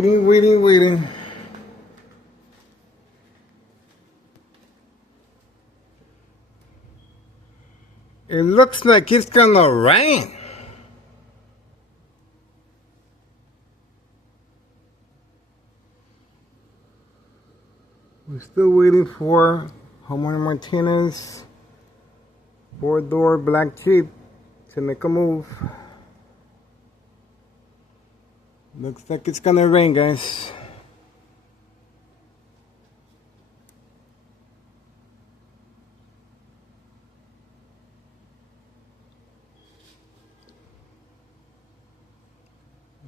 Waiting. It looks like it's gonna rain. We're still waiting for Homeowner Martinez 4-door black Jeep to make a move. Looks like it's gonna rain, guys.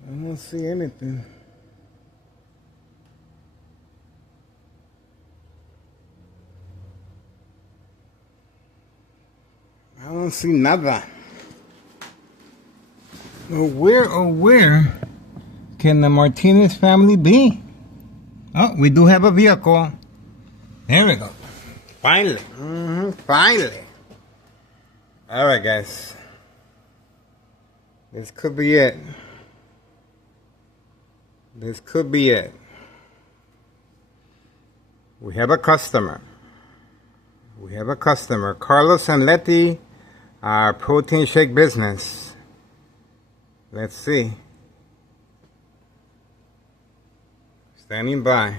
I don't see anything. I don't see nada. Where can the Martinez family be? Oh, we do have a vehicle. There we go. Finally. Finally. Alright, guys. This could be it. This could be it. We have a customer. We have a customer. Carlos and Letty, our protein shake business. Let's see. Standing by.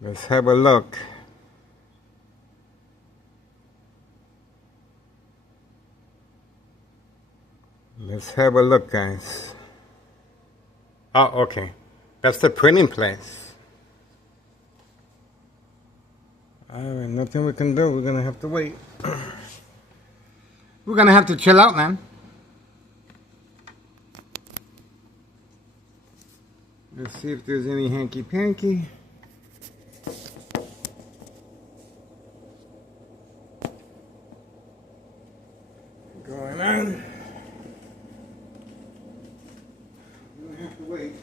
Let's have a look. Let's have a look, guys. Oh, okay. That's the printing place. Alright, nothing we can do. We're gonna have to wait. We're gonna have to chill out, man. Let's see if there's any hanky-panky. Going on. We're gonna have to wait.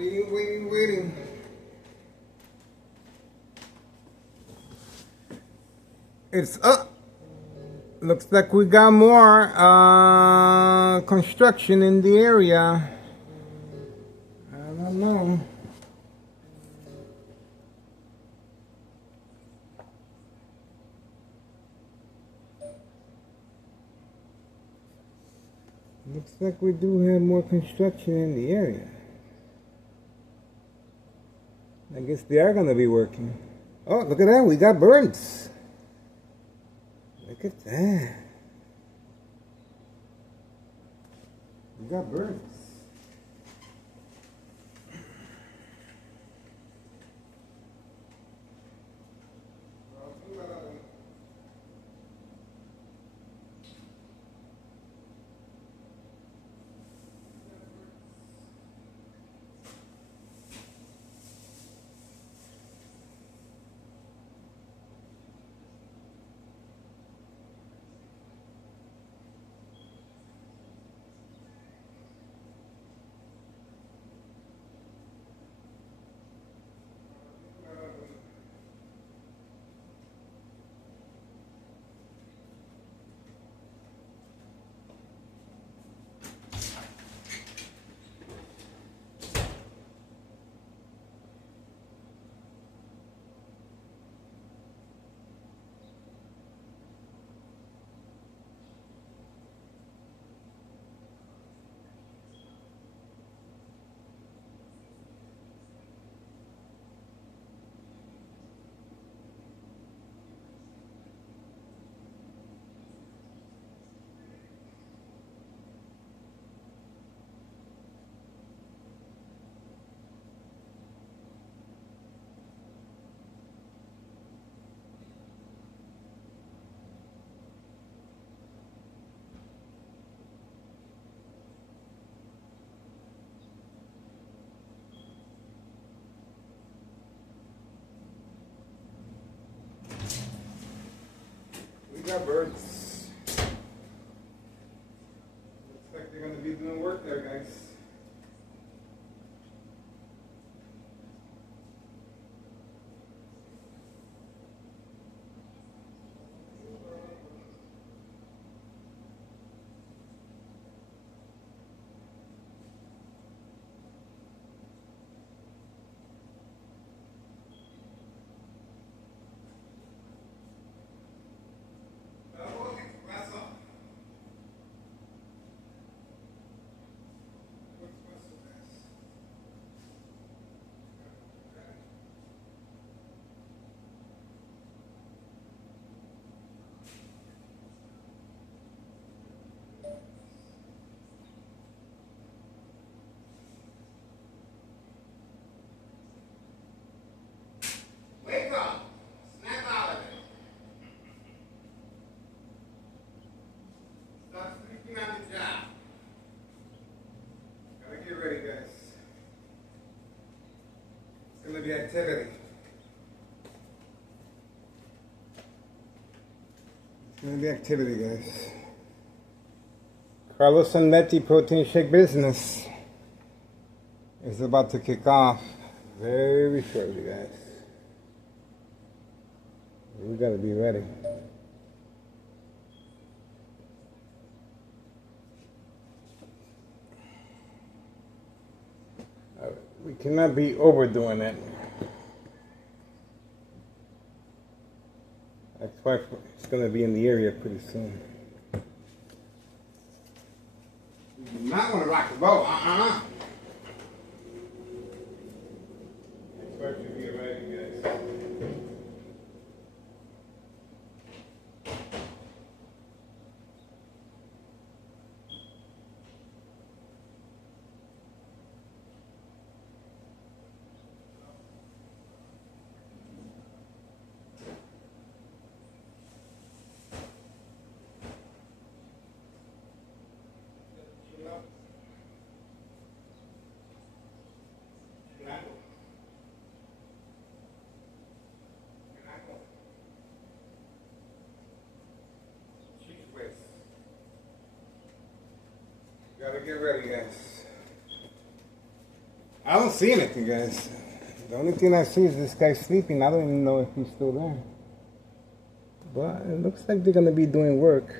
Waiting. It's up. Looks like we got more construction in the area. I don't know. Looks like we do have more construction in the area. I guess they are gonna be working. Oh, look at that, we got birds. Look at that. We got birds. We got birds. Looks like they're gonna be doing work there, guys. Wake up! Snap out of it! Stop sleeping on the job. Gotta get ready, guys. It's gonna be activity. It's gonna be activity, guys. Carlos and Letty Protein Shake business is about to kick off very shortly, guys. We gotta be ready. We cannot be overdoing it. That's why it's gonna be in the area pretty soon. You do not want to rock the boat, That's why you should be ready, guys. Gotta get ready, guys. I don't see anything, guys. The only thing I see is this guy sleeping. I don't even know if he's still there. But it looks like they're gonna be doing work.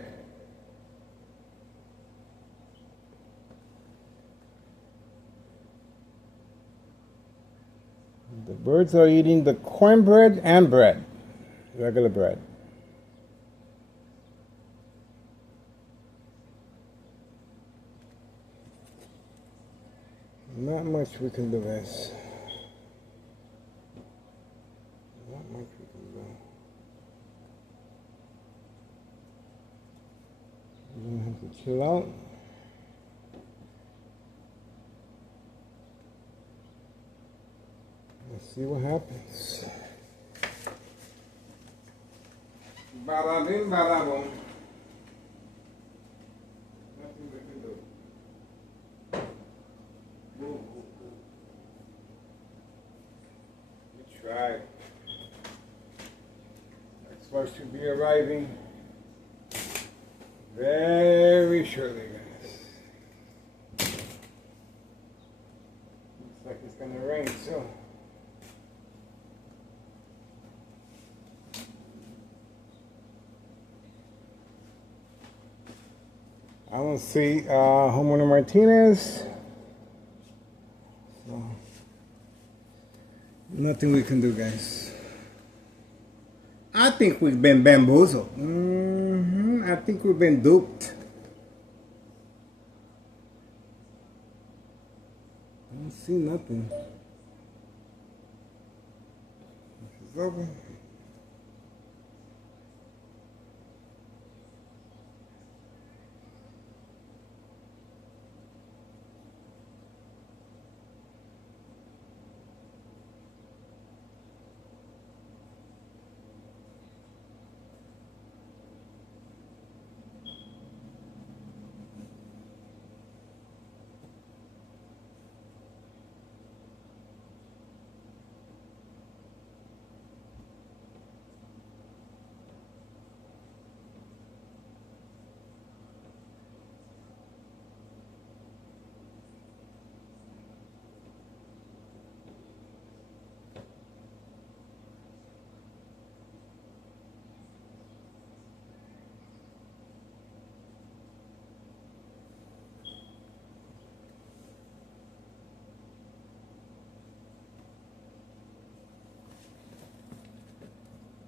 The birds are eating the cornbread and bread. Regular bread. Not much we can do, guys. Not much we can do. We're gonna have to chill out. Let's see what happens. Bada bing, bada boom. Nothing we can do. We tried. Express should be arriving very shortly, guys. Looks like it's gonna rain soon. I don't see Homeowner Martinez. So, nothing we can do, guys. I think we've been bamboozled. I think we've been duped. I don't see nothing. This is over.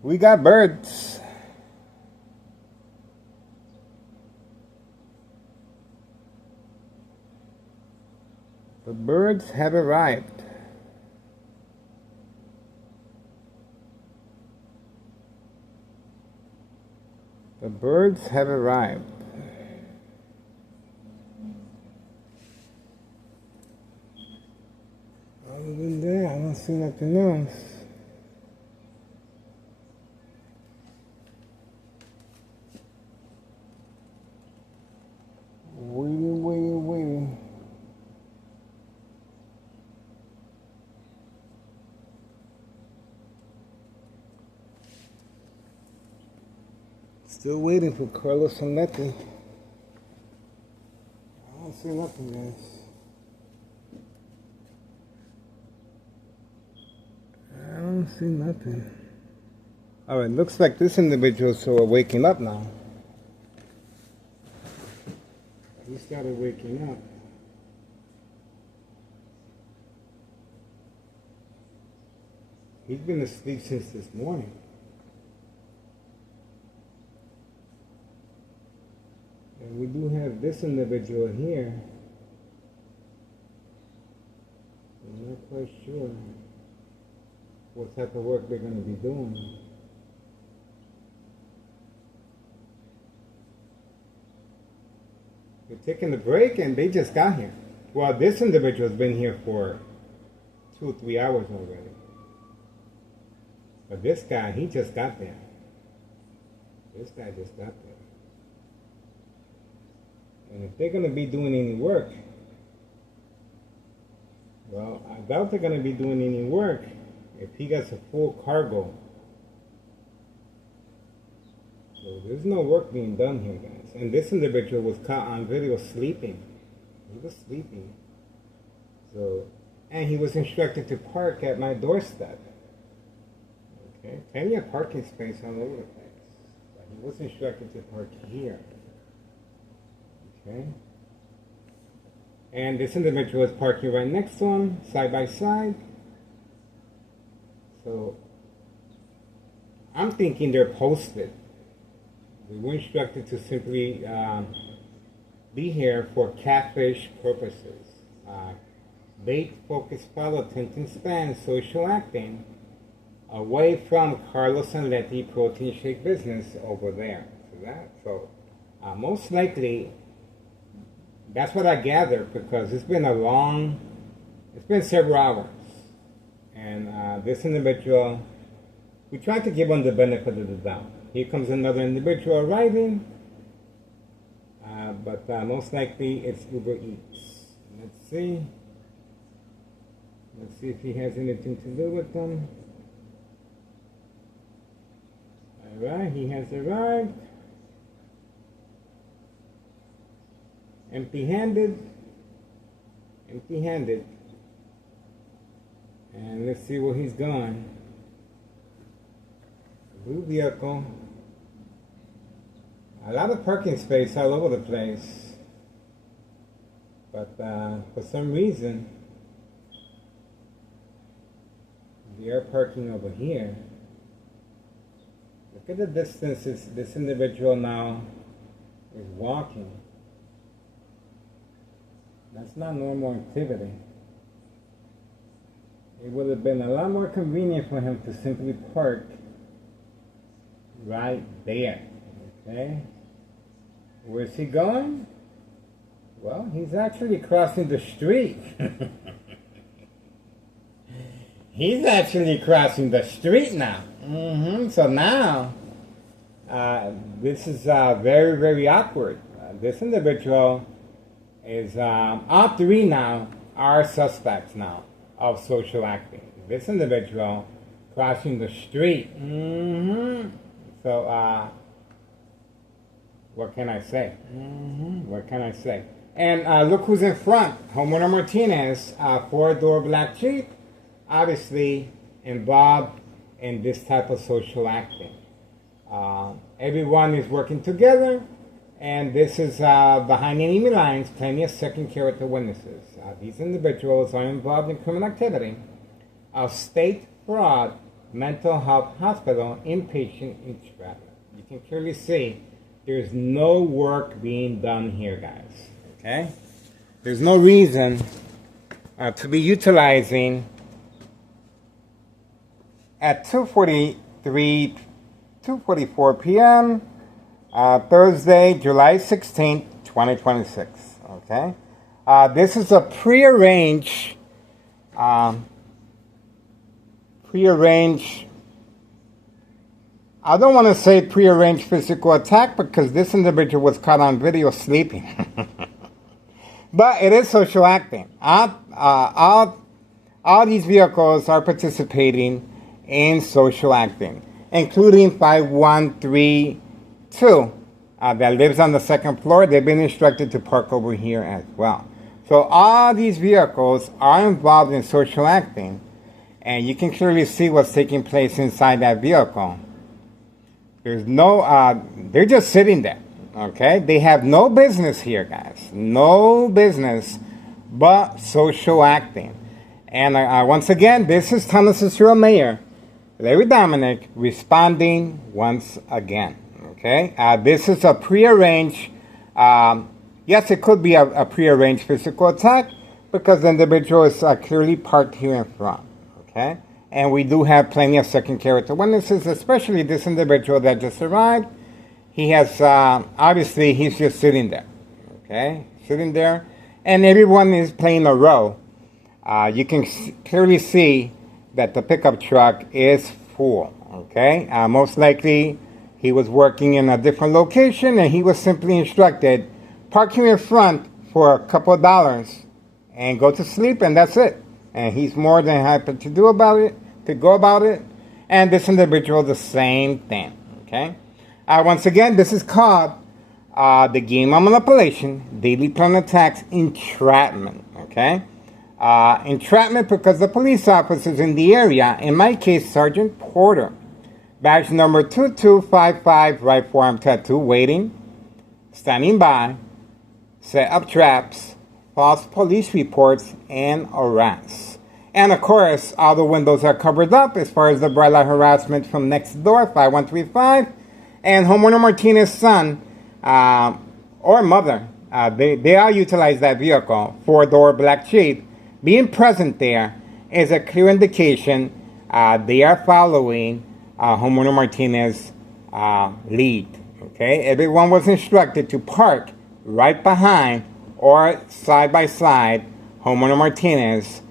We got birds. The birds have arrived. The birds have arrived. Other than that, I don't see nothing else. Waiting. Still waiting for Carlos and Letty. I don't see nothing, guys. I don't see nothing. Alright, looks like this individual's are waking up now. He started waking up. He's been asleep since this morning. And we do have this individual here. I'm not quite sure what type of work they're going to be doing. They're taking a break and they just got here. Well, this individual's been here for 2 or 3 hours already. But this guy, he just got there. This guy just got there. And if they're going to be doing any work, well, I doubt they're going to be doing any work if he gets a full cargo. So there's no work being done here, guys. And this individual was caught on video sleeping. He was sleeping. So, and he was instructed to park at my doorstep. Okay, plenty of parking space all over the place, but he was instructed to park here. Okay, and this individual is parking right next to him, side by side. So I'm thinking they're posted. We were instructed to simply be here for catfish purposes. Bait, focus, follow, attention span, social acting, away from Carlos and Letty protein shake business over there. So most likely, that's what I gathered, because it's been several hours. And this individual, we tried to give him the benefit of the doubt. Here comes another individual arriving, but most likely it's Uber Eats. Let's see. Let's see if he has anything to do with them. Alright, he has arrived. Empty-handed. Empty-handed. And let's see where he's going. Blue vehicle. A lot of parking space all over the place. But for some reason, they are parking over here. Look at the distances this individual now is walking. That's not normal activity. It would have been a lot more convenient for him to simply park right there. Okay? Where's he going? Well, he's actually crossing the street. He's actually crossing the street now. So now, this is very, very awkward. This individual is, all three now are suspects now of social acting. This individual crossing the street. So, what can I say? What can I say? And look who's in front. Homeowner Martinez, four-door black Jeep, obviously involved in this type of social acting. Everyone is working together, and this is behind enemy lines, plenty of second character witnesses. These individuals are involved in criminal activity of state fraud, mental health hospital, inpatient entrapment. You can clearly see there's no work being done here, guys. Okay? There's no reason to be utilizing at 2:44 p.m. Thursday, July 16th, 2026. Okay? This is a prearranged I don't want to say prearranged physical attack, because this individual was caught on video sleeping. But it is social acting. All these vehicles are participating in social acting, including 5132 that lives on the second floor. They've been instructed to park over here as well. So all these vehicles are involved in social acting, and you can clearly see what's taking place inside that vehicle. There's no, they're just sitting there, okay? They have no business here, guys. No business but social acting. And once again, this is Thomasville Mayor Larry Dominic responding once again, okay? This is a prearranged, yes, it could be a prearranged physical attack, because the individual is clearly parked here in front, okay? And we do have plenty of second character witnesses, especially this individual that just arrived. He has, obviously, he's just sitting there, okay? Sitting there. And everyone is playing a role. You can clearly see that the pickup truck is full, okay? Most likely, he was working in a different location, and he was simply instructed, park here in front for a couple of dollars and go to sleep, and that's it. And he's more than happy to go about it. And this individual, the same thing, okay? Once again, this is called the game of manipulation, daily plan attacks, entrapment, okay? Entrapment because the police officers in the area, in my case, Sergeant Porter, badge number 2255, right forearm tattoo, waiting, standing by, set up traps, false police reports, and arrests. And of course, all the windows are covered up as far as the bright light harassment from next door, 5135, and homeowner Martinez's son or mother, they all utilize that vehicle, four-door black Jeep. Being present there is a clear indication they are following homeowner Martinez's lead. Okay, everyone was instructed to park right behind or side by side homeowner Martinez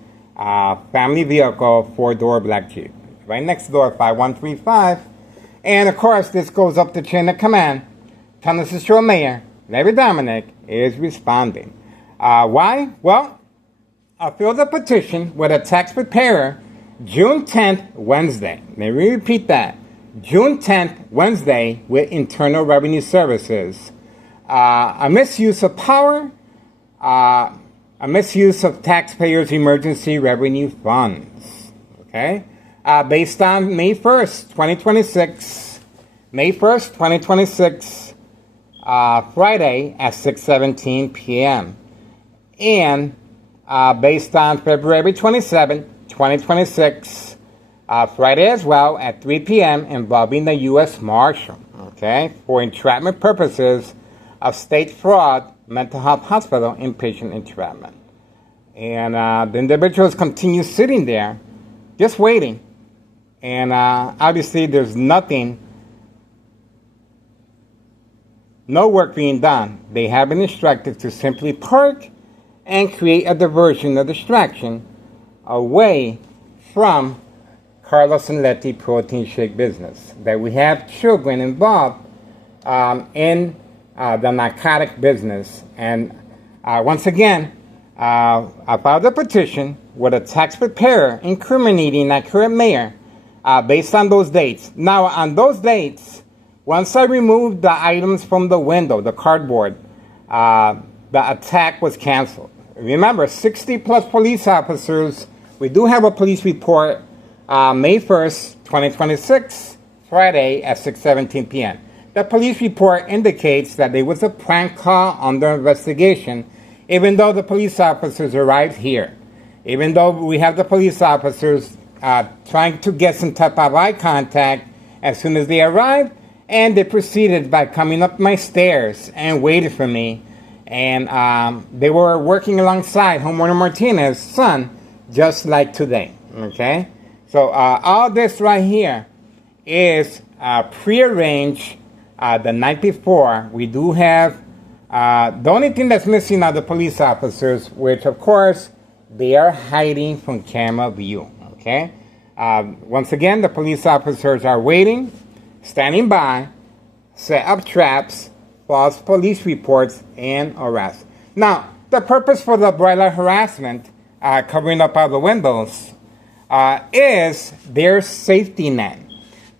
family vehicle, four-door black Jeep, right next door, 5135. And of course, this goes up the chain of command. Tonawanda Mayor Larry Dominic is responding. Why? Well, I filed a petition with a tax preparer June 10th, Wednesday. Let me repeat that. June 10th, Wednesday, with Internal Revenue Services. A misuse of power, a misuse of taxpayers' emergency revenue funds. Okay? Based on May 1st, 2026. May 1st, 2026, Friday at 6:17 p.m. And based on February 27, 2026, Friday as well at 3 p.m. involving the U.S. Marshal, okay, for entrapment purposes of state fraud, mental health hospital, inpatient entrapment. And the individuals continue sitting there, just waiting. And obviously there's no work being done. They have been instructed to simply park and create a diversion, a distraction, away from Carlos and Letty protein shake business. That we have children involved in the narcotic business. And once again, I filed a petition with a tax preparer incriminating that current mayor based on those dates. Now, on those dates, once I removed the items from the window, the cardboard, the attack was canceled. Remember, 60 plus police officers. We do have a police report May 1st, 2026, Friday at 6:17 p.m. The police report indicates that there was a prank call under investigation, even though the police officers arrived here. Even though we have the police officers trying to get some type of eye contact as soon as they arrived, and they proceeded by coming up my stairs and waited for me. And they were working alongside homeowner Martinez's son, just like today. Okay? So all this right here is prearranged the night before. We do have the only thing that's missing are the police officers, which of course they are hiding from camera view. Okay? Once again, the police officers are waiting, standing by, set up traps, false police reports, and arrests. Now, the purpose for the bright light harassment, covering up all the windows, is their safety net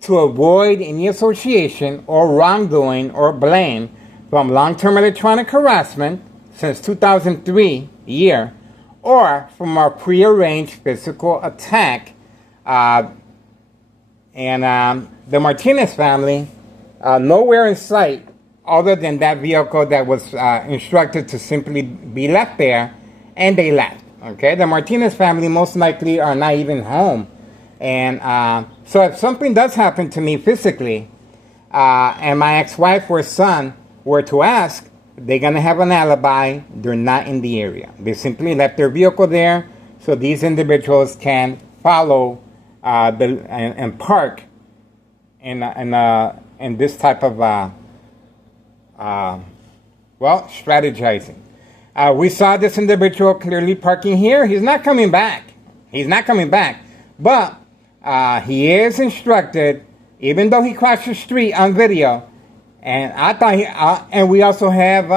to avoid any association or wrongdoing or blame from long-term electronic harassment since 2003 year, or from a prearranged physical attack. And the Martinez family, nowhere in sight other than that vehicle that was instructed to simply be left there, and they left. Okay, the Martinez family most likely are not even home. And so if something does happen to me physically, and my ex-wife or son were to ask, they're going to have an alibi. They're not in the area. They simply left their vehicle there so these individuals can follow and park in this type of, strategizing. We saw this individual clearly parking here. He's not coming back. But he is instructed, even though he crossed the street on video. And I thought and we also have,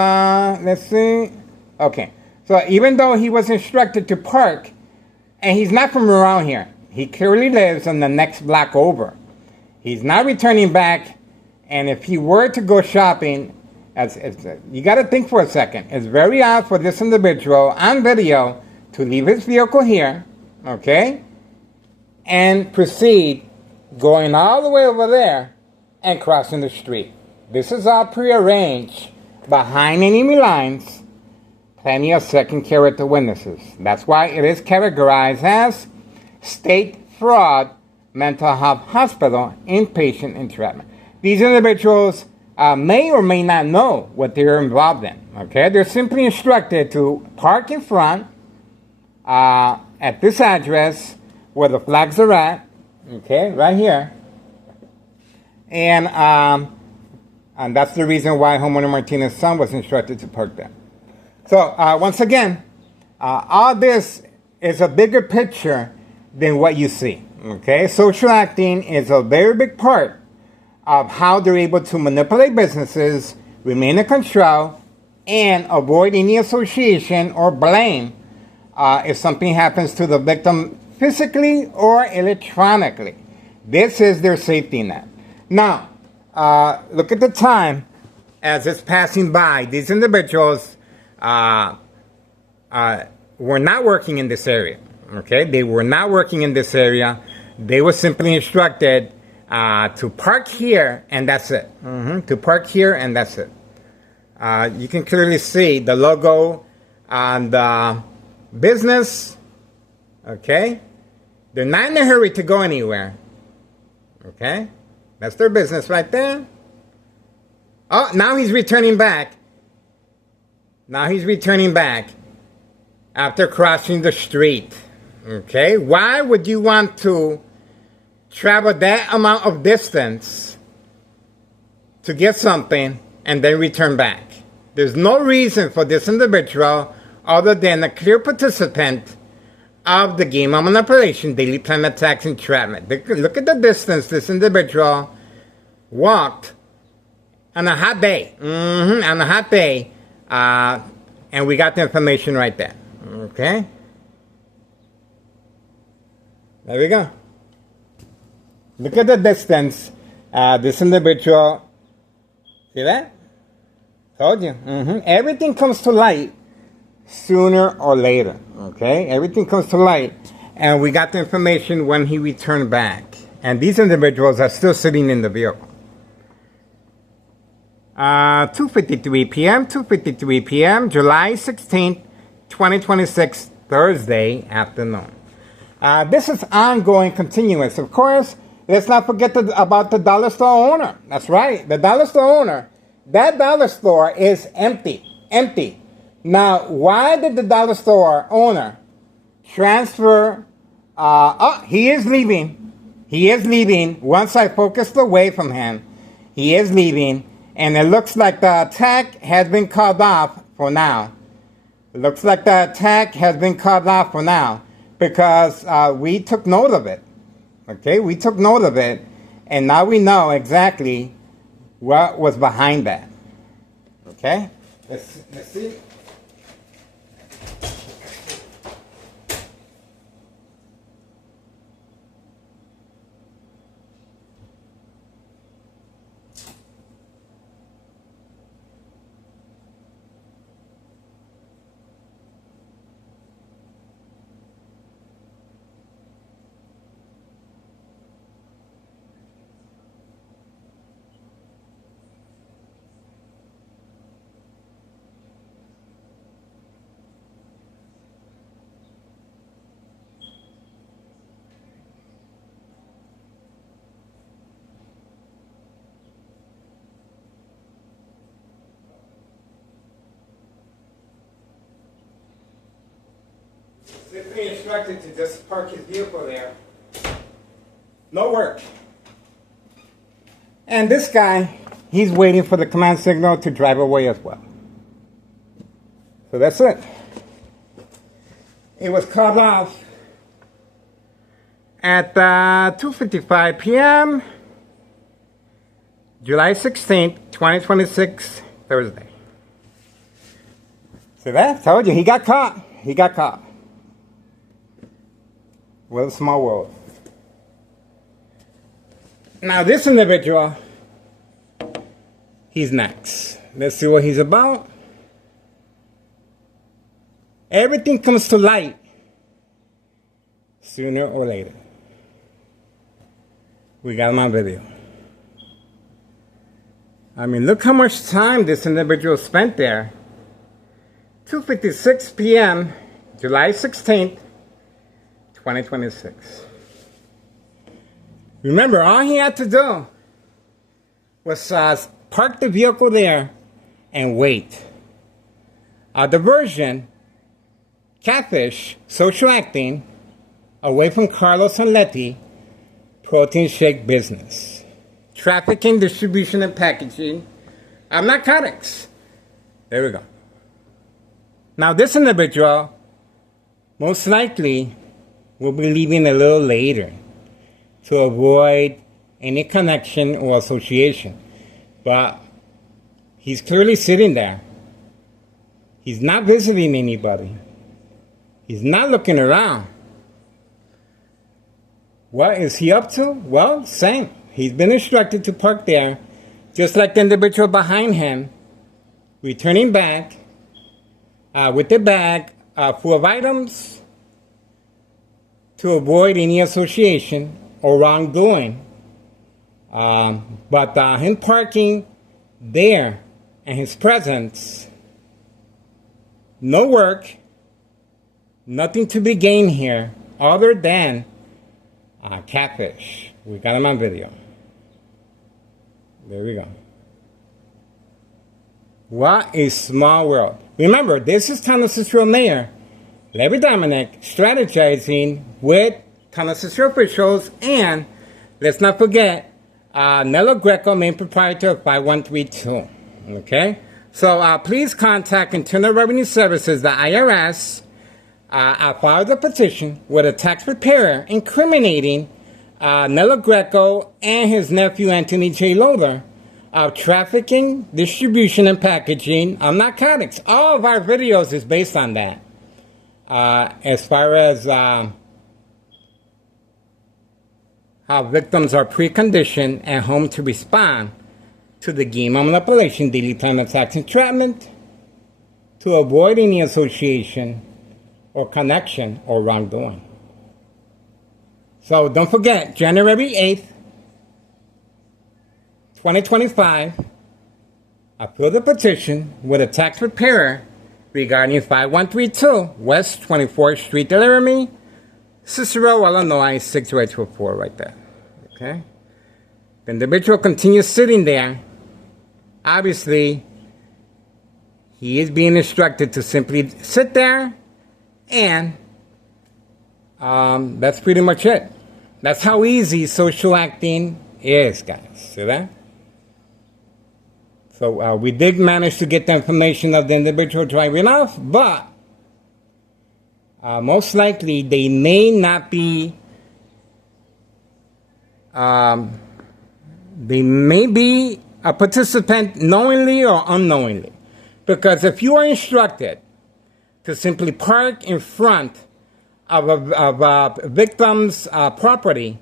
let's see. Okay. So even though he was instructed to park, and he's not from around here, he clearly lives on the next block over. He's not returning back. And if he were to go shopping, you got to think for a second. It's very odd for this individual on video to leave his vehicle here, okay, and proceed going all the way over there and crossing the street. This is all prearranged behind enemy lines, plenty of second character witnesses. That's why it is categorized as state fraud mental health hospital inpatient entrapment. These individuals may or may not know what they're involved in. Okay, they're simply instructed to park in front at this address where the flags are at. Okay, right here, and that's the reason why homeowner Martinez's son was instructed to park there. So once again, all this is a bigger picture than what you see. Okay, social acting is a very big part of how they're able to manipulate businesses, remain in control, and avoid any association or blame if something happens to the victim physically or electronically. This is their safety net. Now, look at the time as it's passing by. These individuals were not working in this area. Okay, they were not working in this area. They were simply instructed to park here, and that's it. To park here, and that's it. You can clearly see the logo on the business. Okay, they're not in a hurry to go anywhere. Okay, that's their business right there. Oh, now he's returning back. Now he's returning back after crossing the street. Okay, why would you want to travel that amount of distance to get something and then return back? There's no reason for this individual other than a clear participant of the game of manipulation, daily plan attacks, entrapment. Look at the distance this individual walked on a hot day. On a hot day. And we got the information right there. Okay? There we go. Look at the distance. This individual, see that? Told you. Everything comes to light sooner or later. Okay? Everything comes to light. And we got the information when he returned back. And these individuals are still sitting in the vehicle. 2:53 p.m., 2:53 p.m., July 16th, 2026, Thursday afternoon. This is ongoing, continuous. Of course, let's not forget about the dollar store owner. That's right, the dollar store owner. That dollar store is empty. Now, why did the dollar store owner transfer? He is leaving. He is leaving. Once I focused away from him, he is leaving. And it looks like the attack has been called off for now. Because we took note of it. Okay, we took note of it, and now we know exactly what was behind that. Okay, let's see. Simply instructed to just park his vehicle there. No work. And this guy, he's waiting for the command signal to drive away as well. So that's it. It was called off at 2:55 p.m., July 16th, 2026, Thursday. See that? Told you, he got caught. What a small world. Now this individual, he's next. Let's see what he's about. Everything comes to light sooner or later. We got him on video. I mean, look how much time this individual spent there. 2:56 p.m., July 16th, 2026. Remember, all he had to do was park the vehicle there and wait. Diversion, catfish, social acting, away from Carlos and Letty, protein shake business. Trafficking, distribution, and packaging of narcotics. There we go. Now this individual most likely will be leaving a little later to avoid any connection or association. But he's clearly sitting there. He's not visiting anybody. He's not looking around. What is he up to? Well, same. He's been instructed to park there, just like the individual behind him, returning back with the bag full of items to avoid any association or wrongdoing. But him parking there and his presence, no work, nothing to be gained here other than catfish. We got him on video. There we go. What a small world. Remember, this is Town of Cicero Mayor Larry Dominic strategizing with Town of Cicero officials, and let's not forget Nello Greco, main proprietor of 5132. Okay? So please contact Internal Revenue Services, the IRS. I filed a petition with a tax preparer incriminating Nello Greco and his nephew Anthony J. Loader of trafficking, distribution, and packaging of narcotics. All of our videos is based on that. As far as how victims are preconditioned and home to respond to the game of manipulation, daily plan attacks, entrapment, to avoid any association or connection or wrongdoing. So don't forget, January 8th, 2025, I filed a petition with a tax preparer regarding 5132 West 24th Street, Laramie, Cicero, Illinois, 62824, right there. Okay? The individual continues sitting there. Obviously, he is being instructed to simply sit there, and that's pretty much it. That's how easy social acting is, guys. See that? So we did manage to get the information of the individual driving off, but most likely they may not be, they may be a participant knowingly or unknowingly. Because if you are instructed to simply park in front of a victim's property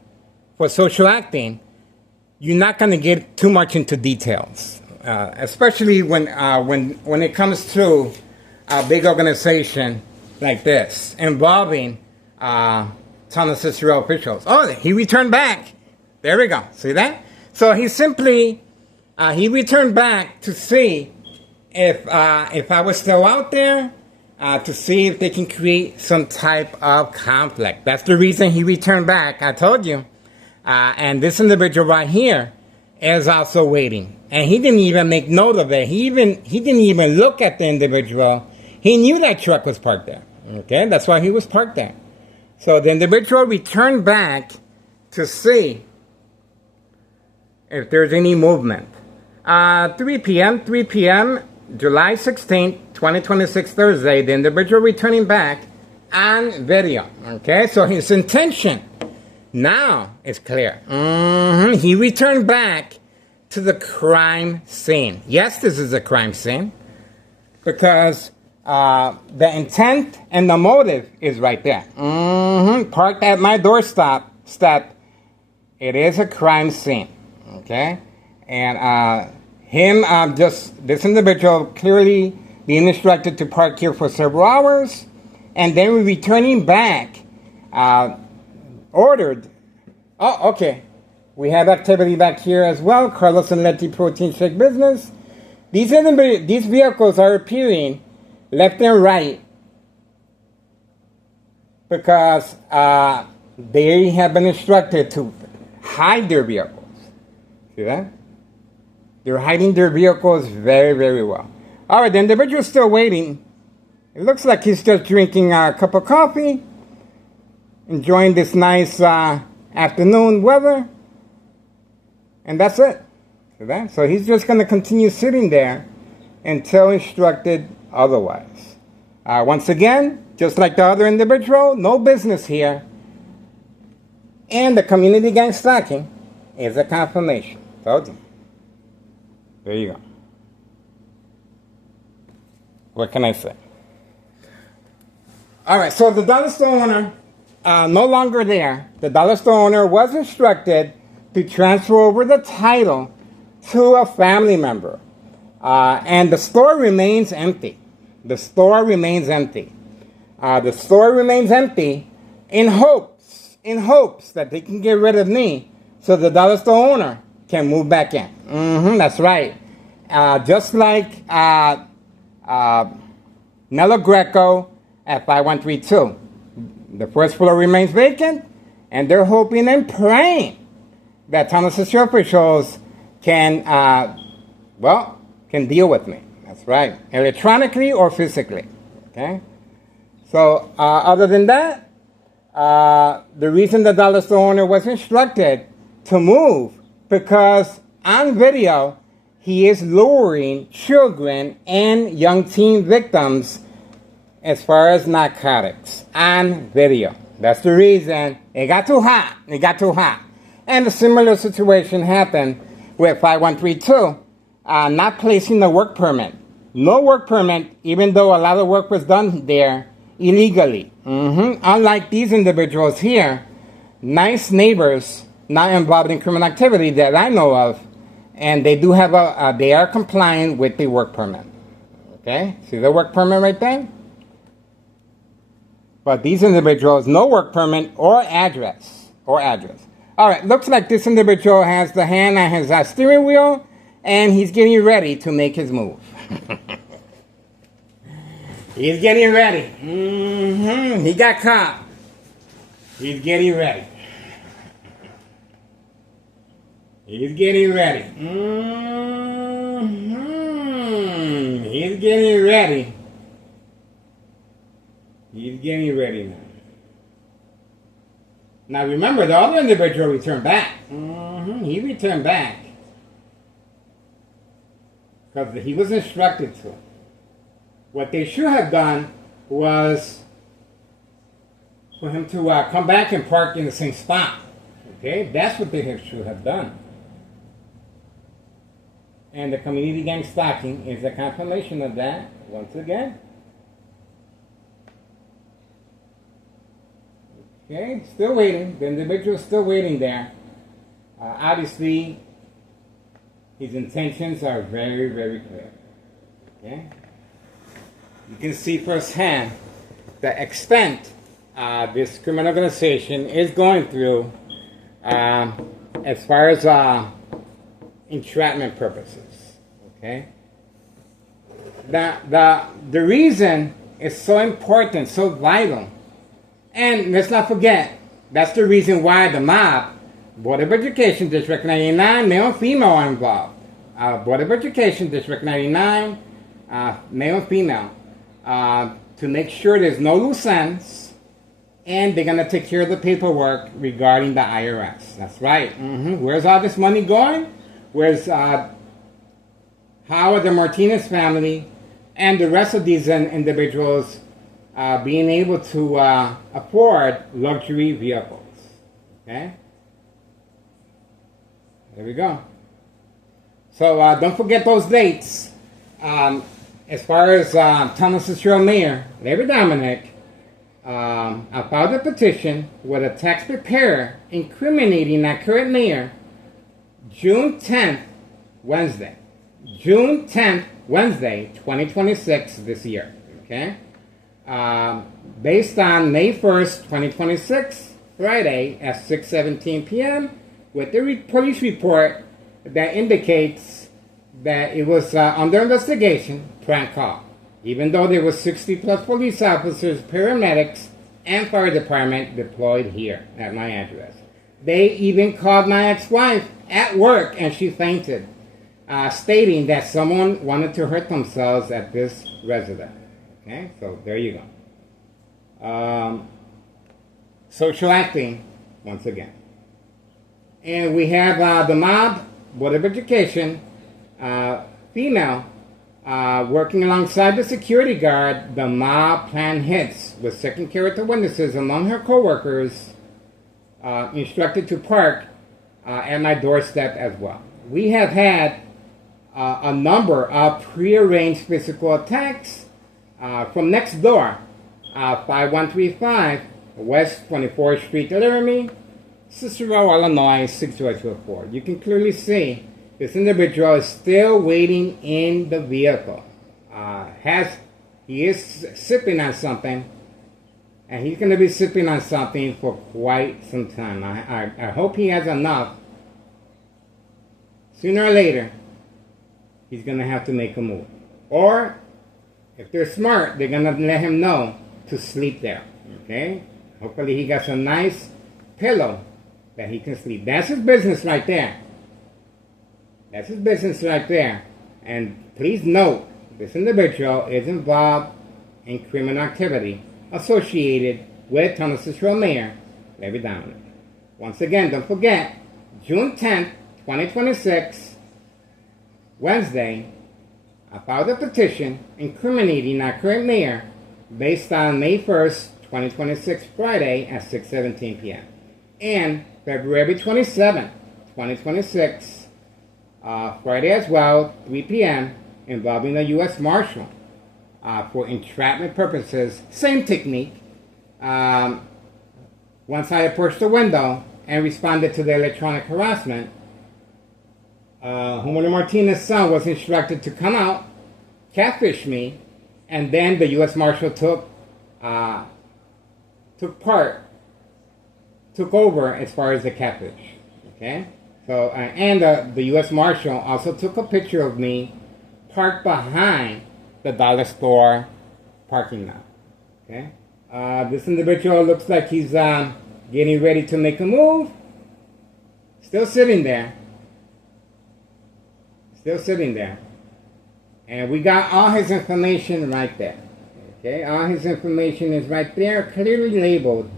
for social acting, you're not going to get too much into details, especially when it comes to a big organization like this involving Town of Cicero officials. Oh, he returned back. There we go. See that? So he simply he returned back to see if I was still out there. To see if they can create some type of conflict. That's the reason he returned back. I told you. And this individual right here is also waiting. And he didn't even make note of it. He didn't even look at the individual. He knew that truck was parked there. Okay? That's why he was parked there. So the individual returned back to see if there's any movement. 3 p.m., July 16th, 2026, Thursday, the individual returning back on video. Okay, so his intention now is clear. He returned back to the crime scene. Yes, this is a crime scene because the intent and the motive is right there. Parked at my doorstep. It is a crime scene. Okay, and this individual clearly being instructed to park here for several hours and then returning back ordered. Oh, okay. We have activity back here as well. Carlos and Letty Protein Shake Business. These vehicles are appearing left and right because they have been instructed to hide their vehicles. See that? They're hiding their vehicles very, very well. All right, the individual's still waiting. It looks like he's just drinking a cup of coffee, enjoying this nice afternoon weather, and that's it. See that? So he's just going to continue sitting there until instructed otherwise. Once again, just like the other individual, no business here. And the community gang stalking is a confirmation. Told you. There you go. What can I say? All right, so the dollar store owner, no longer there. The dollar store owner was instructed to transfer over the title to a family member. And the store remains empty. The store remains empty. The store remains empty in hopes that they can get rid of me so the dollar store owner can move back in. That's right. Just like Nella Greco at 5132. The first floor remains vacant, and they're hoping and praying that Thomas Shore officials can deal with me. That's right. Electronically or physically. Okay? So, other than that, the reason the dollar store owner was instructed to move because on video he is luring children and young teen victims as far as narcotics on video. That's the reason. It got too hot. It got too hot. And a similar situation happened with 5132 not placing the work permit. No work permit, even though a lot of work was done there illegally. Unlike these individuals here, nice neighbors not involved in criminal activity that I know of, and they do have they are compliant with the work permit. Okay, see the work permit right there? But these individuals, no work permit or address. All right, looks like this individual has the hand on his steering wheel, and he's getting ready to make his move. He's getting ready. He got caught. He's getting ready. He's getting ready. He's getting ready. He's getting ready now. Now remember, the other individual returned back. He returned back. Because he was instructed to. What they should have done was for him to come back and park in the same spot. Okay? That's what they should have done. And the community gang stalking is a confirmation of that once again. Okay, still waiting. The individual is still waiting there. Obviously, his intentions are very, very clear. Okay? You can see firsthand the extent this criminal organization is going through as far as entrapment purposes. Okay? The reason is so important, so vital. And let's not forget, that's the reason why the mob, Board of Education, District 99, male and female are involved. Board of Education, District 99, male and female, to make sure there's no loose ends, and they're going to take care of the paperwork regarding the IRS. That's right. Where's all this money going? Where's Howard, the Martinez family, and the rest of these individuals being able to afford luxury vehicles. Okay? There we go. So don't forget those dates. As far as Thomas Cicero Mayor, Larry Dominic, I filed a petition with a tax preparer incriminating our current mayor June 10th, Wednesday. June 10th, Wednesday, 2026 this year. Okay? Based on May 1st, 2026, Friday at 6:17 p.m. with the police report that indicates that it was under investigation, prank call. Even though there was 60 plus police officers, paramedics, and fire department deployed here at my address. They even called my ex-wife at work and she fainted, stating that someone wanted to hurt themselves at this residence. Okay, so there you go. Social acting, once again. And we have the mob, Board of Education, female, working alongside the security guard. The mob planned hits with second character witnesses among her co-workers, instructed to park at my doorstep as well. We have had a number of prearranged physical attacks from next door, 5135 West 24th Street, Laramie, Cicero, Illinois, 60204. You can clearly see this individual is still waiting in the vehicle. He is sipping on something, and he's going to be sipping on something for quite some time. I hope he has enough. Sooner or later, he's going to have to make a move. Or, if they're smart, they're going to let him know to sleep there. Okay? Hopefully he got some nice pillow that he can sleep. That's his business right there. That's his business right there. And please note, this individual is involved in criminal activity associated with Town of Cicero Mayor Larry Downer. Once again, don't forget, June 10th, 2026, Wednesday, I filed a petition incriminating our current mayor based on May 1st, 2026, Friday at 6:17 p.m. And February 27th, 2026, Friday as well, 3 p.m., involving the U.S. Marshal for entrapment purposes. Same technique. Once I approached the window and responded to the electronic harassment, Julio Martinez's son was instructed to come out, catfish me, and then the U.S. Marshal took over as far as the catfish. Okay? So, and the U.S. Marshal also took a picture of me parked behind the dollar store parking lot. Okay? This individual looks like he's getting ready to make a move. Still sitting there. Still sitting there. And we got all his information right there. Okay? All his information is right there, clearly labeled.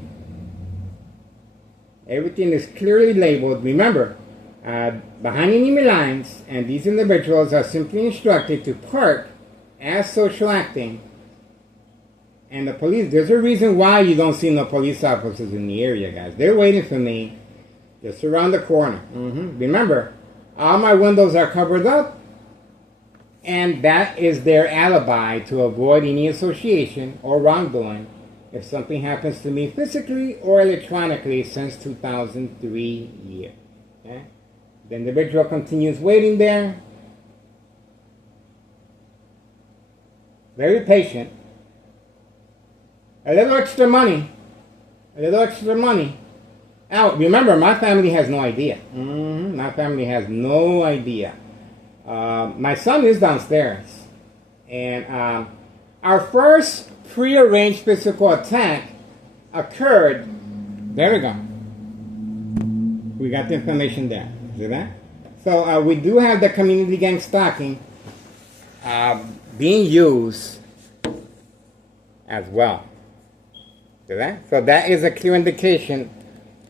Everything is clearly labeled. Remember, behind enemy lines, and these individuals are simply instructed to park as social acting. And the police, there's a reason why you don't see no police officers in the area, guys. They're waiting for me just around the corner. Remember, all my windows are covered up, and that is their alibi to avoid any association or wrongdoing if something happens to me physically or electronically since 2003 year. Okay? The individual continues waiting there. Very patient. A little extra money. A little extra money. Now, remember, my family has no idea. My family has no idea. My son is downstairs. And our first prearranged physical attack occurred. There we go. We got the information there. See that? So we do have the community gang stalking being used as well. See that? So that is a clear indication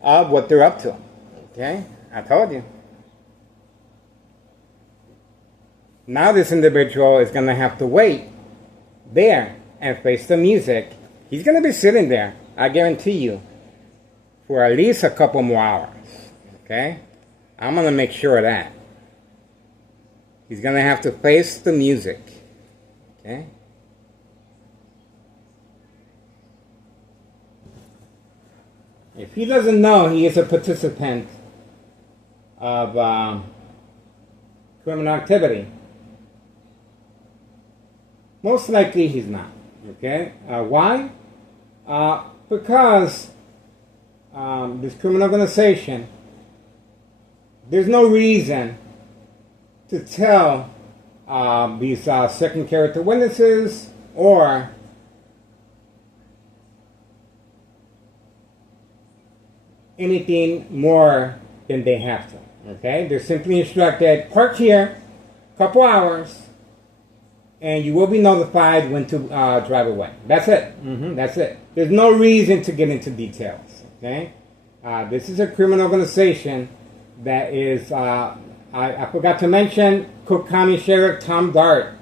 of what they're up to. Okay? I told you. Now this individual is going to have to wait there and face the music. He's going to be sitting there, I guarantee you, for at least a couple more hours. Okay? I'm going to make sure of that. He's going to have to face the music. Okay? If he doesn't know he is a participant of criminal activity, most likely he's not. Okay? Why? Because this criminal organization, there's no reason to tell these second character witnesses or anything more than they have to. Okay, they're simply instructed, park here, couple hours, and you will be notified when to drive away. That's it. That's it. There's no reason to get into details. Okay, this is a criminal organization that is. I forgot to mention Cook County Sheriff Tom Dart.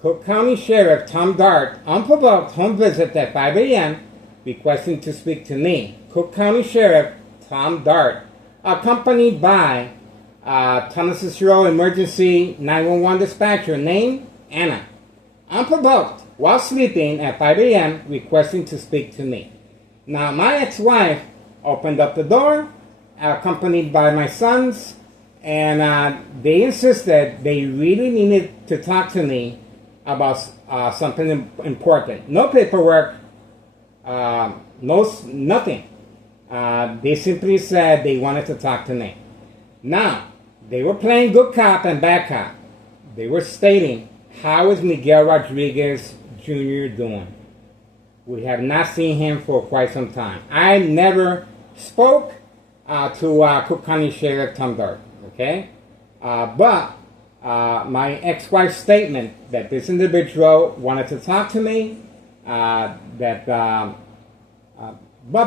Cook County Sheriff Tom Dart, unprovoked home visit at 5 a.m. requesting to speak to me. Cook County Sheriff Tom Dart, accompanied by Thomas Cicero Emergency 911 dispatcher named Anna. Unprovoked, while sleeping at 5 a.m., requesting to speak to me. Now, my ex-wife opened up the door, accompanied by my sons, and they insisted they really needed to talk to me about something important. No paperwork, nothing. They simply said they wanted to talk to me. Now, they were playing good cop and bad cop. They were stating, how is Miguel Rodriguez Jr. doing? We have not seen him for quite some time. I never spoke to Cook County Sheriff Tom Dart, okay? But my ex-wife's statement that this individual wanted to talk to me, but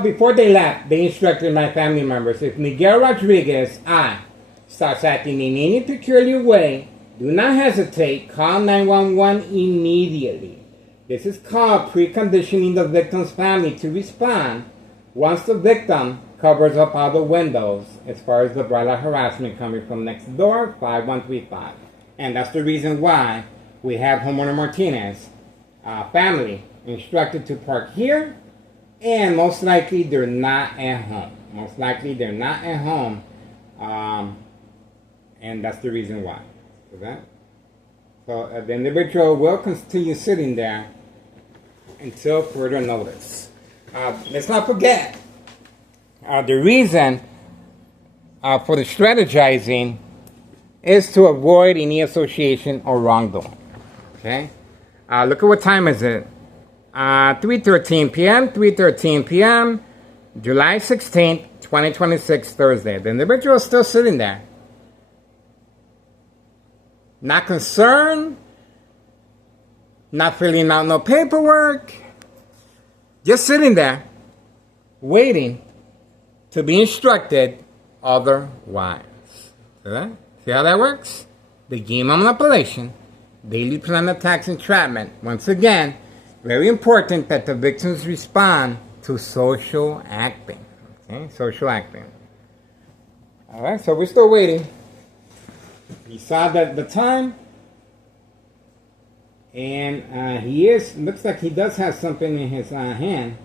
before they left, they instructed my family members, if Miguel Rodriguez, starts acting in any peculiar way, do not hesitate, call 911 immediately. This is called preconditioning the victim's family to respond once the victim covers up all the windows as far as the broader harassment coming from next door, 5135. And that's the reason why we have homeowner Martinez family instructed to park here, and most likely they're not at home. Most likely they're not at home, and that's the reason why. Okay? So the individual will continue sitting there until further notice. Let's not forget, the reason for the strategizing is to avoid any association or wrongdoing. Okay? Look at what time is it. 3:13 p.m., 3:13 p.m., July 16th, 2026, Thursday. The individual is still sitting there. Not concerned, not filling out no paperwork, just sitting there, waiting to be instructed otherwise. Okay? See how that works? The game of manipulation, daily plan attacks, entrapment. Once again, very important that the victims respond to social acting. Okay? Social acting. Alright, so we're still waiting. He saw the time, and looks like he does have something in his hand.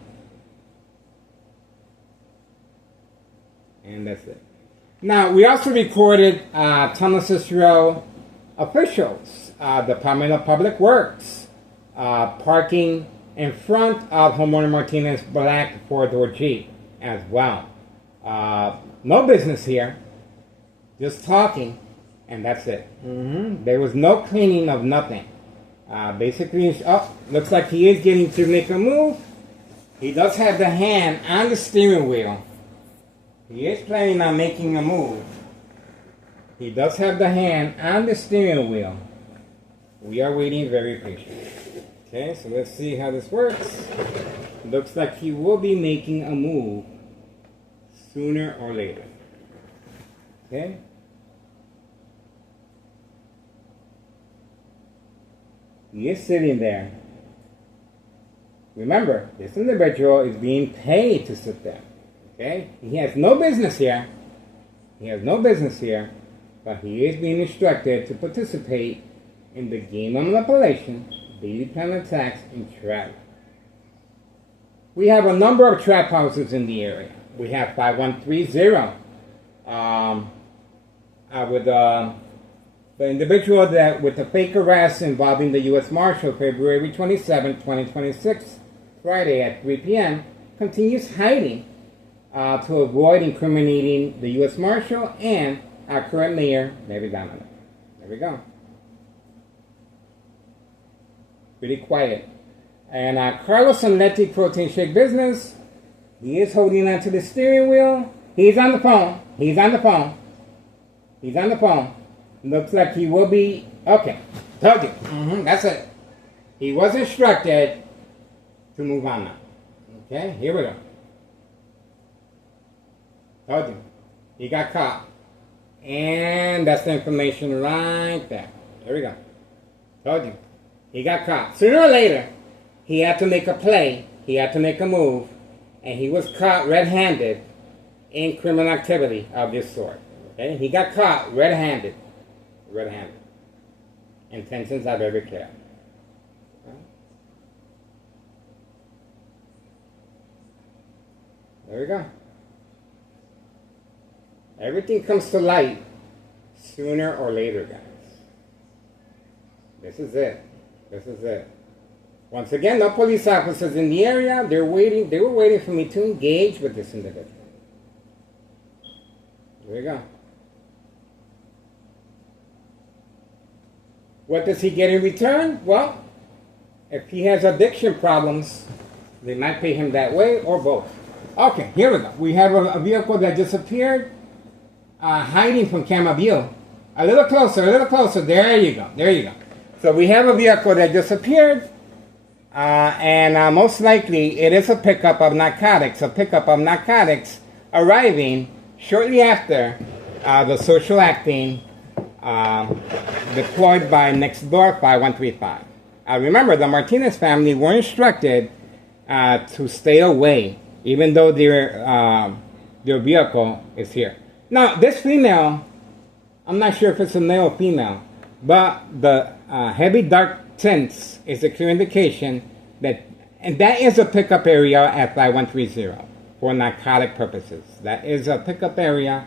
And that's it. Now, we also recorded Thomas Cicero officials, Department of Public Works, parking in front of homeowner Martinez black four-door Jeep as well. No business here, just talking, and that's it. There was no cleaning of nothing. Basically, looks like he is getting to make a move. He does have the hand on the steering wheel. He is planning on making a move. He does have the hand on the steering wheel. We are waiting very patiently. Okay, so let's see how this works. Looks like he will be making a move sooner or later. Okay? He is sitting there. Remember, this individual is being paid to sit there. Okay? He has no business here. He has no business here, but he is being instructed to participate in the game of manipulation, daily plan attacks, and trap. We have a number of trap houses in the area. We have 5130 with the individual that with the fake arrest involving the U.S. Marshal February 27, 2026, Friday at 3 p.m., continues hiding to avoid incriminating the U.S. Marshal and our current mayor, David Dominic. There we go. Pretty quiet. And Carlos Anletti, Protein Shake Business, he is holding onto the steering wheel. He's on the phone. He's on the phone. He's on the phone. Looks like he will be... Okay. Told you. That's it. He was instructed to move on now. Okay, here we go. Told you. He got caught. And that's the information right there. There we go. Told you. He got caught. Sooner or later, he had to make a play. He had to make a move. And he was caught red-handed in criminal activity of this sort. Okay? He got caught red-handed. Red-handed. Intentions are very clear. There we go. Everything comes to light sooner or later, guys. This is it. This is it. Once again, no police officers in the area. They were waiting for me to engage with this individual. There you go. What does he get in return? Well, if he has addiction problems, they might pay him that way or both. Okay, here we go. We have a vehicle that disappeared, hiding from camera view. A little closer, a little closer. There you go. There you go. So we have a vehicle that disappeared, and most likely it is a pickup of narcotics. A pickup of narcotics arriving shortly after the social acting deployed by Nextdoor 5135. Remember, the Martinez family were instructed to stay away, even though their vehicle is here. Now, this female, I'm not sure if it's a male or female, but the heavy dark tints is a clear indication that, and that is a pickup area at 5130 for narcotic purposes. That is a pickup area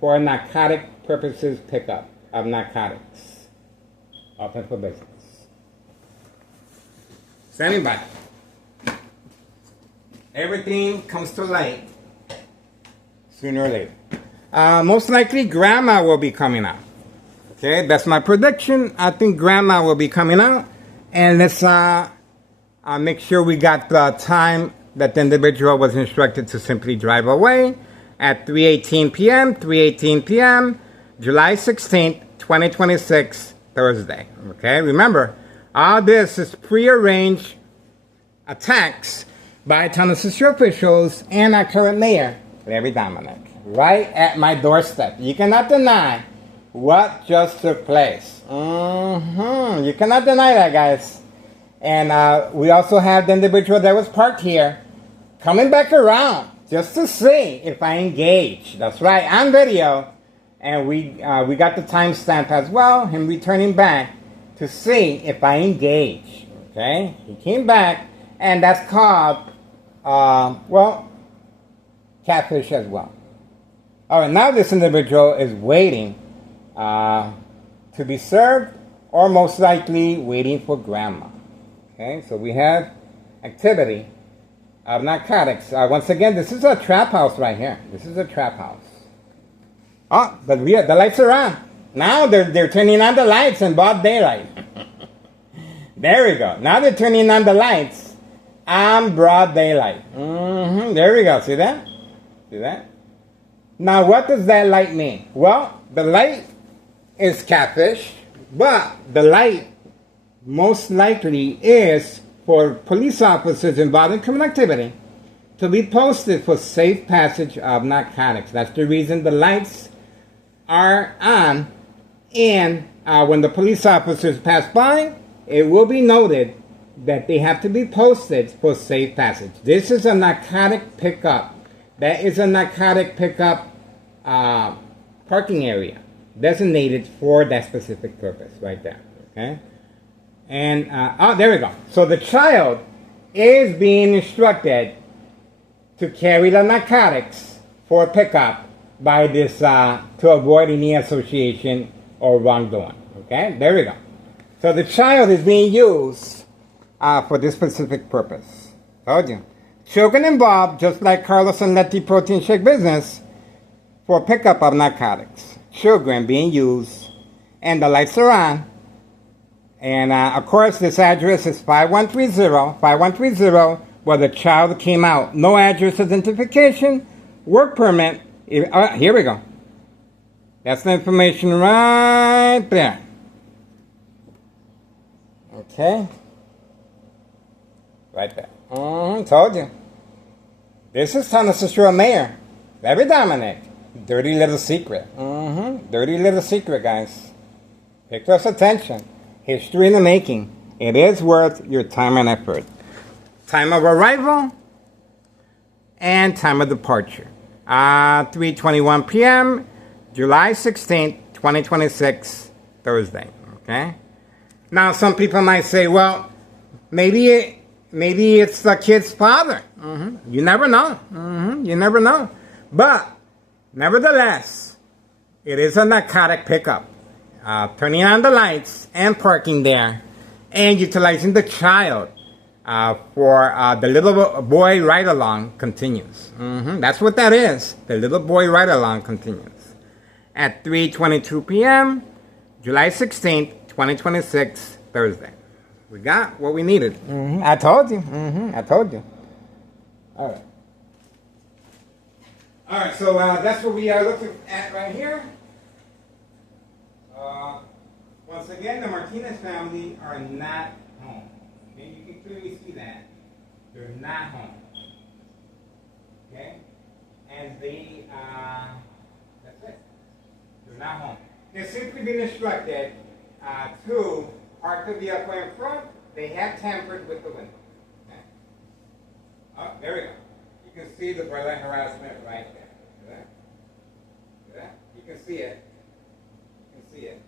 for narcotic purposes pickup of narcotics. Open for business. Standing by. Everything comes to light sooner or later. Most likely grandma will be coming out. Okay, that's my prediction. I think grandma will be coming out. And let's make sure we got the time that the individual was instructed to simply drive away at 3:18 p.m., 3:18 p.m., July 16th, 2026, Thursday. Okay, remember, all this is prearranged attacks by Tennessee officials and our current mayor, Larry Dominic, right at my doorstep. You cannot deny what just took place. You cannot deny that, guys. And we also have the individual that was parked here coming back around just to see if I engage. That's right, on video. And we got the timestamp as well, him returning back to see if I engage. Okay? He came back, and that's called, catfish as well. All right, now this individual is waiting to be served, or most likely waiting for grandma. Okay, so we have activity of narcotics. Once again, this is a trap house right here. This is a trap house. Oh, the lights are on. Now they're turning on the lights in broad daylight. There we go. Now they're turning on the lights on broad daylight. There we go. See that? See that? Now, what does that light mean? Well, the light is catfish, but the light most likely is for police officers involved in criminal activity to be posted for safe passage of narcotics. That's the reason the lights are on, and when the police officers pass by, it will be noted that they have to be posted for safe passage. This is a narcotic pickup. That is a narcotic pickup parking area designated for that specific purpose right there. Okay? And, there we go. So the child is being instructed to carry the narcotics for pickup by this, to avoid any association or wrongdoing. Okay? There we go. So the child is being used for this specific purpose. Told you. Children involved, just like Carlos and Letty Protein Shake business, for pickup of narcotics. Children being used, and the lights are on. And of course, this address is 5130, where the child came out. No address identification, work permit. Here we go. That's the information right there. Okay. Right there. Told you. This is Tennessee Shore Mayor. Very Dominic. Dirty little secret. Dirty little secret, guys. Pay close attention. History in the making. It is worth your time and effort. Time of arrival and time of departure. 3:21 p.m., July 16th, 2026, Thursday. Okay? Now, some people might say, well, maybe it's the kid's father. You never know. You never know. But, nevertheless, it is a narcotic pickup. Turning on the lights and parking there and utilizing the child for the little boy ride-along continues. That's what that is. The little boy ride-along continues. At 3:22 p.m., July 16th, 2026, Thursday. We got what we needed. I told you. I told you. All right. All right, so that's what we are looking at right here. Once again, the Martinez family are not home. Okay, you can clearly see that. They're not home. Okay? And they, that's it. They're not home. They've simply been instructed to park the vehicle in front. They have tampered with the window. Okay? Oh, there we go. You can see the brother harassment right there. See that? See that? You can see it. You can see it.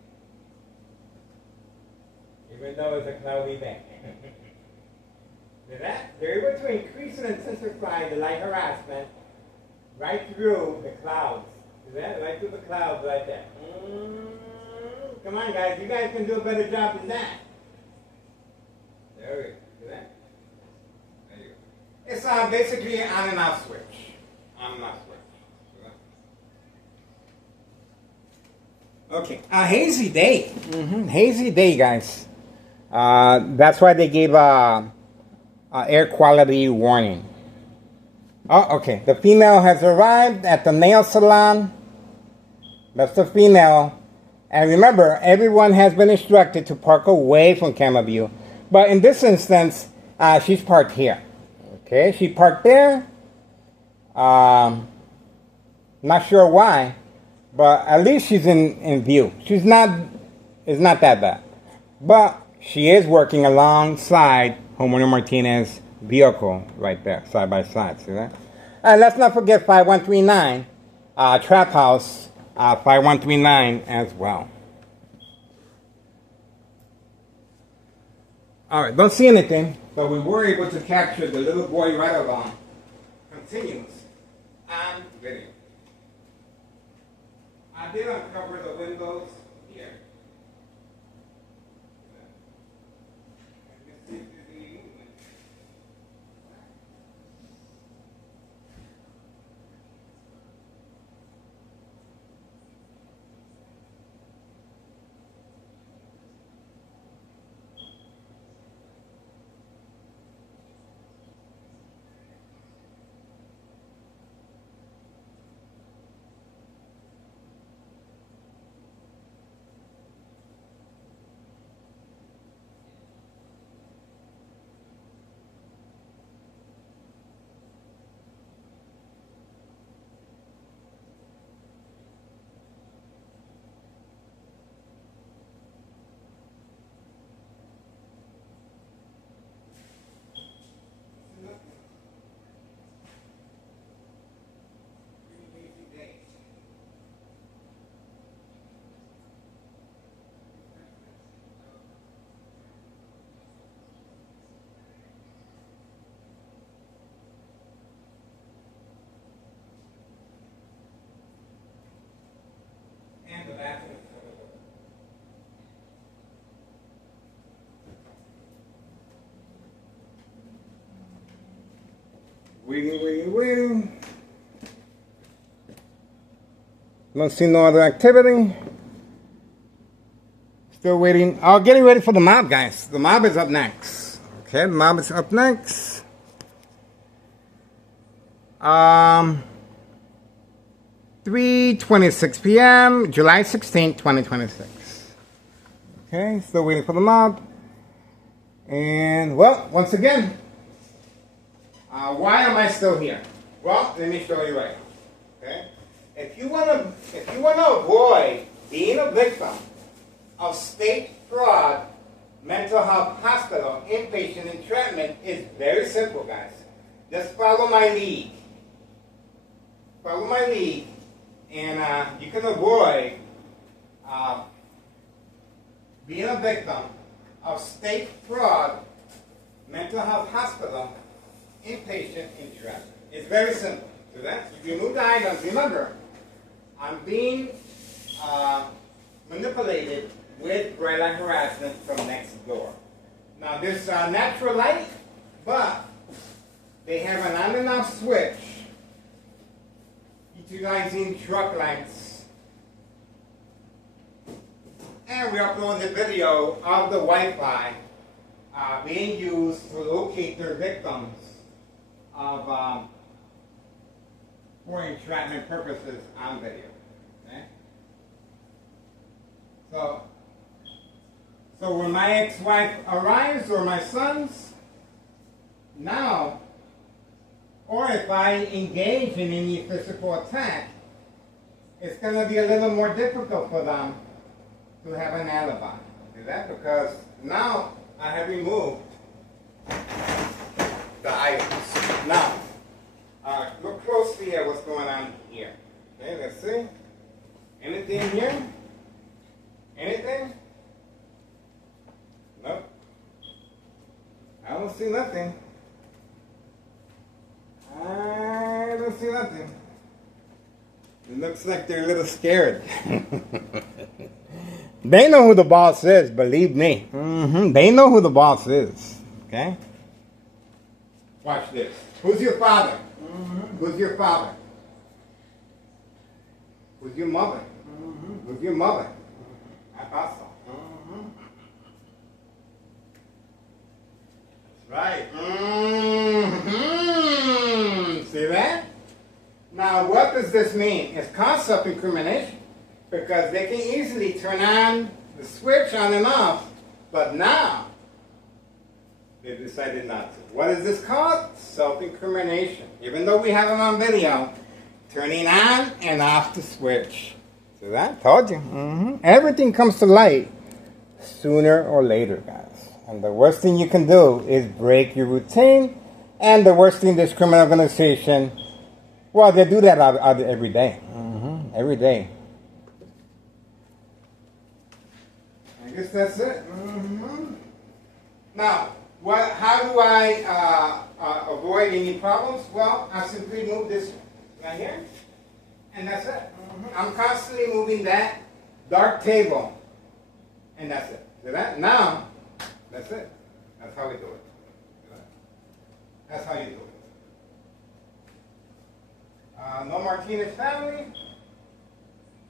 Even though it's a cloudy day. See that? They're able to increase and intensify the light harassment right through the clouds. See that? Right through the clouds right there. Come on, guys. You guys can do a better job than that. There we go. See that? There you go. It's basically an on and off switch. On and off switch. Okay. A hazy day. Hazy day, guys. That's why they gave a air quality warning. Oh, okay. The female has arrived at the nail salon. That's the female. And remember, everyone has been instructed to park away from camera view. But in this instance, she's parked here. Okay, she parked there. Not sure why, but at least she's in view. It's not that bad. But she is working alongside homeowner Martinez's vehicle right there, side by side. See that? And let's not forget 5139, Trap House, 5139 as well. All right, don't see anything, but we were able to capture the little boy ride-along continues on video. I did uncover the windows here. Waiting. Don't see no other activity. Still waiting. Oh, getting ready for the mob, guys. The mob is up next. Okay, the mob is up next. 3:26 p.m., July 16th, 2026. Okay, still waiting for the mob. And, well, once again, why am I still here? Well, let me show you right now. Okay? If you wanna avoid being a victim of state fraud, mental health hospital, inpatient entrapment, it's very simple, guys. Just follow my lead. Follow my lead, and you can avoid being a victim of state fraud, mental health hospital, inpatient entrapment. It's very simple. So that you remove the items. Remember, I'm being manipulated with bright light harassment from next door. Now there's natural light, but they have an on and off switch utilizing truck lights. And we upload the video of the Wi-Fi being used to locate their victims of for entrapment purposes on video. Okay? So when my ex-wife arrives, or my sons, now, or if I engage in any physical attack, it's going to be a little more difficult for them to have an alibi. See that? Because now I have removed the items. Now, look closely at what's going on here. Okay, let's see. Anything here? Anything? Nope. I don't see nothing. I don't see nothing. It looks like they're a little scared. They know who the boss is, believe me. They know who the boss is. Okay? Watch this. Who's your father? Who's your father? Who's your mother? Who's your mother? I thought so. That's right. See that? Now, what does this mean? It's called self-incrimination, because they can easily turn on the switch on and off, but now they decided not to. What is this called? Self-incrimination. Even though we have them on video, turning on and off the switch. See that? Told you. Everything comes to light sooner or later, guys. And the worst thing you can do is break your routine. And the worst thing, this criminal organization, well, they do that every day. Every day. I guess that's it. Now, how do I avoid any problems? Well, I simply move this right here, and that's it. I'm constantly moving that dark table, and that's it. See that? Now, that's it. That's how we do it. That's how you do it. No Martinez family.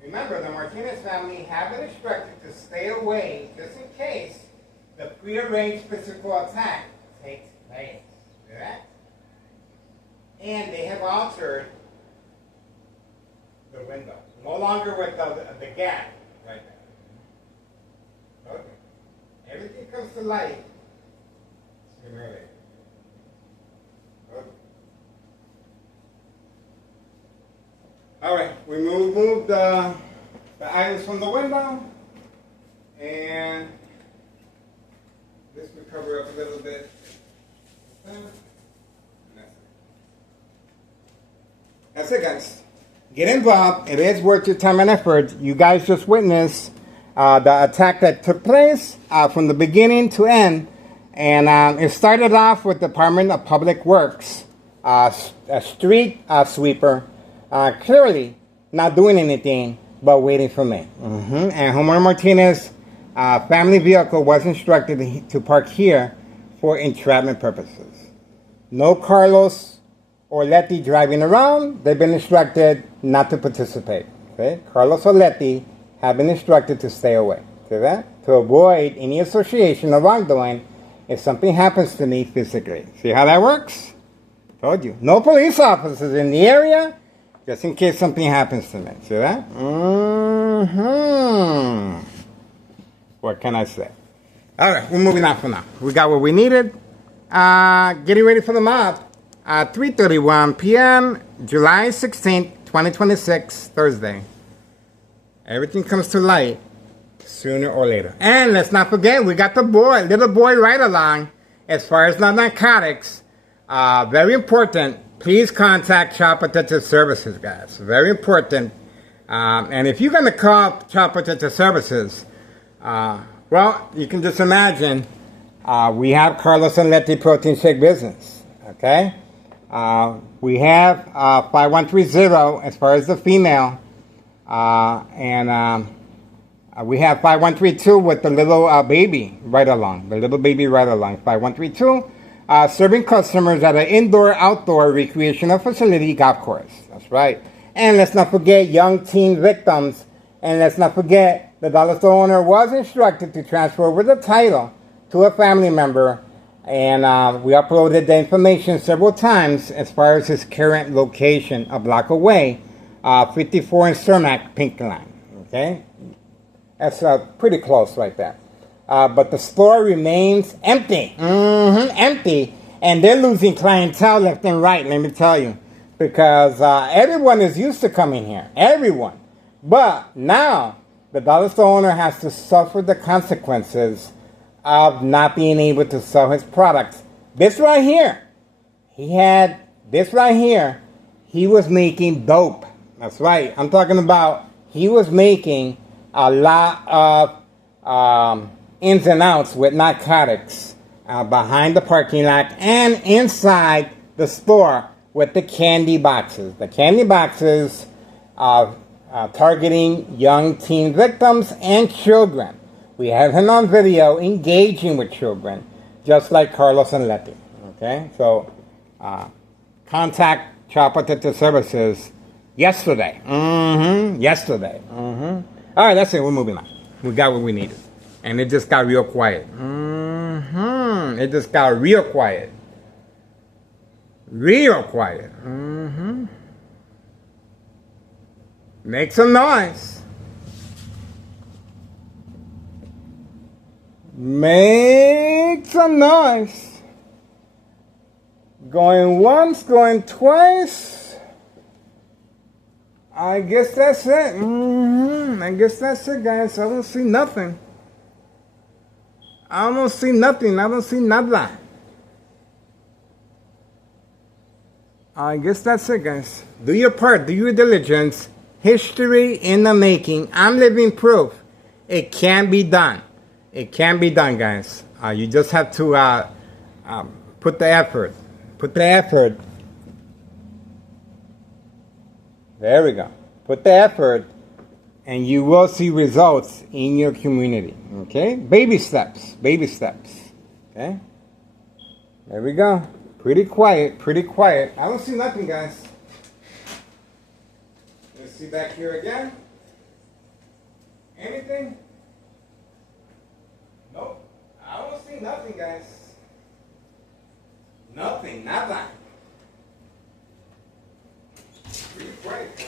Remember, the Martinez family have been instructed to stay away just in case the prearranged physical attack takes place. See that? And they have altered the window. No longer with the gap right there. Okay. Everything comes to light sooner or later. Okay. All right, we moved the items from the window, and this will cover up a little bit. That's it, guys. Get involved. It is worth your time and effort. You guys just witnessed the attack that took place from the beginning to end, and it started off with the Department of Public Works, a street sweeper. Clearly not doing anything but waiting for me. And Homeowner Martinez family vehicle was instructed to park here for entrapment purposes. No Carlos Orletti driving around, they've been instructed not to participate. Okay? Carlos Orletti have been instructed to stay away. See that? To avoid any association or wrongdoing if something happens to me physically. See how that works? Told you. No police officers in the area, just in case something happens to me. See that? What can I say? All right, we're moving on for now. We got what we needed. Getting ready for the mob. 3:31 p.m., July 16th, 2026, Thursday. Everything comes to light sooner or later. And let's not forget, we got the little boy right along. As far as narcotics, very important. Please contact Child Protective Services, guys. Very important. And if you're going to call Child Protective Services, well, you can just imagine, we have Carlos Orletti Protein Shake business, okay? We have 5130 as far as the female, and we have 5132 with the little baby right along, 5132, serving customers at an indoor-outdoor recreational facility golf course. That's right. And let's not forget young teen victims, and let's not forget the dollar store owner was instructed to transfer over the title to a family member, and we uploaded the information several times as far as his current location, a block away, 54 in Cermak, Pink Line. Okay, that's pretty close right there. But the store remains empty, empty, and they're losing clientele left and right. Let me tell you, because everyone is used to coming here, everyone. But now the dollar store owner has to suffer the consequences of not being able to sell his products. This right here, he was making dope. That's right. I'm talking about he was making a lot of ins and outs with narcotics behind the parking lot and inside the store with the candy boxes. The candy boxes targeting young teen victims and children. We have him on video engaging with children, just like Carlos Orletti. Okay, so contact Child Protective Services yesterday. Yesterday. All right, that's it. We're moving on. We got what we needed, and it just got real quiet. It just got real quiet. Real quiet. Make some noise. Make some noise. Going once, going twice. I guess that's it. I guess that's it, guys. I don't see nothing. I don't see nothing. I don't see nada. I guess that's it, guys. Do your part. Do your diligence. History in the making. I'm living proof. It can be done. It can be done, guys. You just have to put the effort. Put the effort. There we go. Put the effort, and you will see results in your community. Okay? Baby steps. Baby steps. Okay? There we go. Pretty quiet. Pretty quiet. I don't see nothing, guys. Let's see back here again. Anything? Nope. I don't see nothing, guys. Nothing. Nada. Pretty quiet, guys.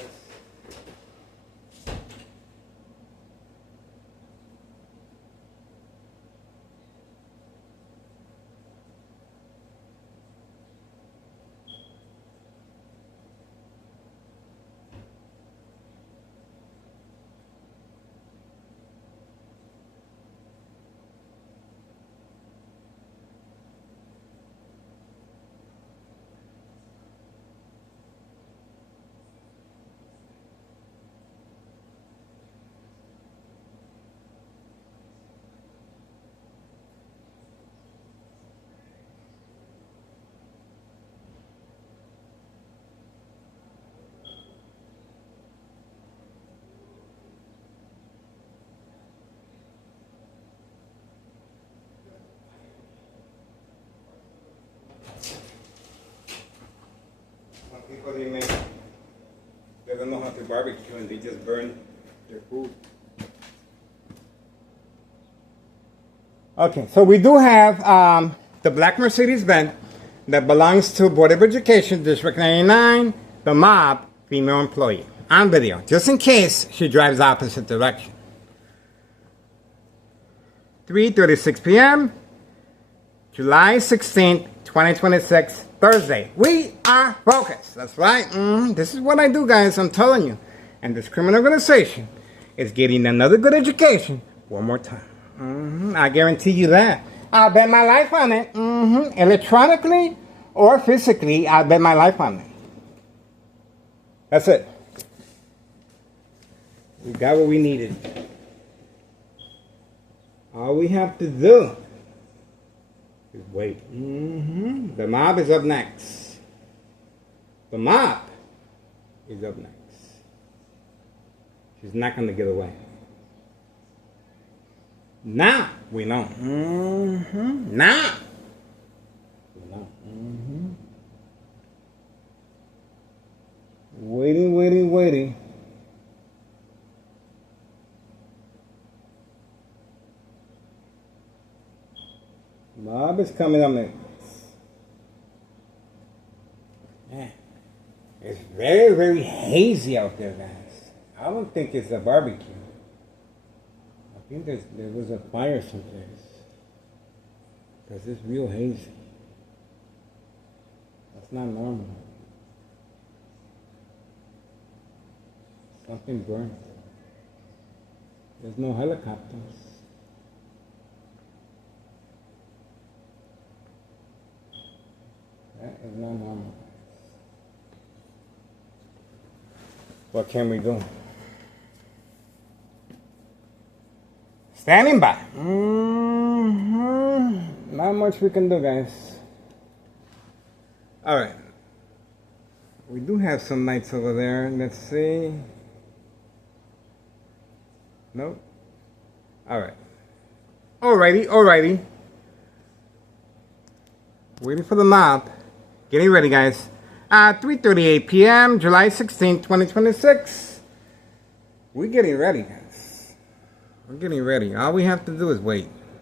don't know how to barbecue and they just burn their food. Okay, so we do have the black Mercedes-Benz that belongs to Board of Education, District 99, the mob, female employee. On video, just in case she drives the opposite direction. 3:36 p.m., July 16th, 2026, Thursday. We are focused. That's right. This is what I do, guys. I'm telling you. And this criminal organization is getting another good education one more time. I guarantee you that. I'll bet my life on it. Electronically or physically, I'll bet my life on it. That's it. We got what we needed. All we have to do is wait. The mob is up next. The mob is up next. She's not going to get away. Now we know. Now we know. Waiting. Mob is coming up next. Man, it's very, very hazy out there, guys. I don't think it's a barbecue. I think there was a fire someplace. Because it's real hazy. That's not normal. Something burned. There's no helicopters. That is not normal. What can we do? Standing by. Not much we can do, guys. Alright. We do have some lights over there. Let's see. Nope. Alright. Alrighty. Waiting for the mob. Getting ready, guys. 3:38 p.m., July 16th, 2026. We're getting ready, guys. We're getting ready. All we have to do is wait.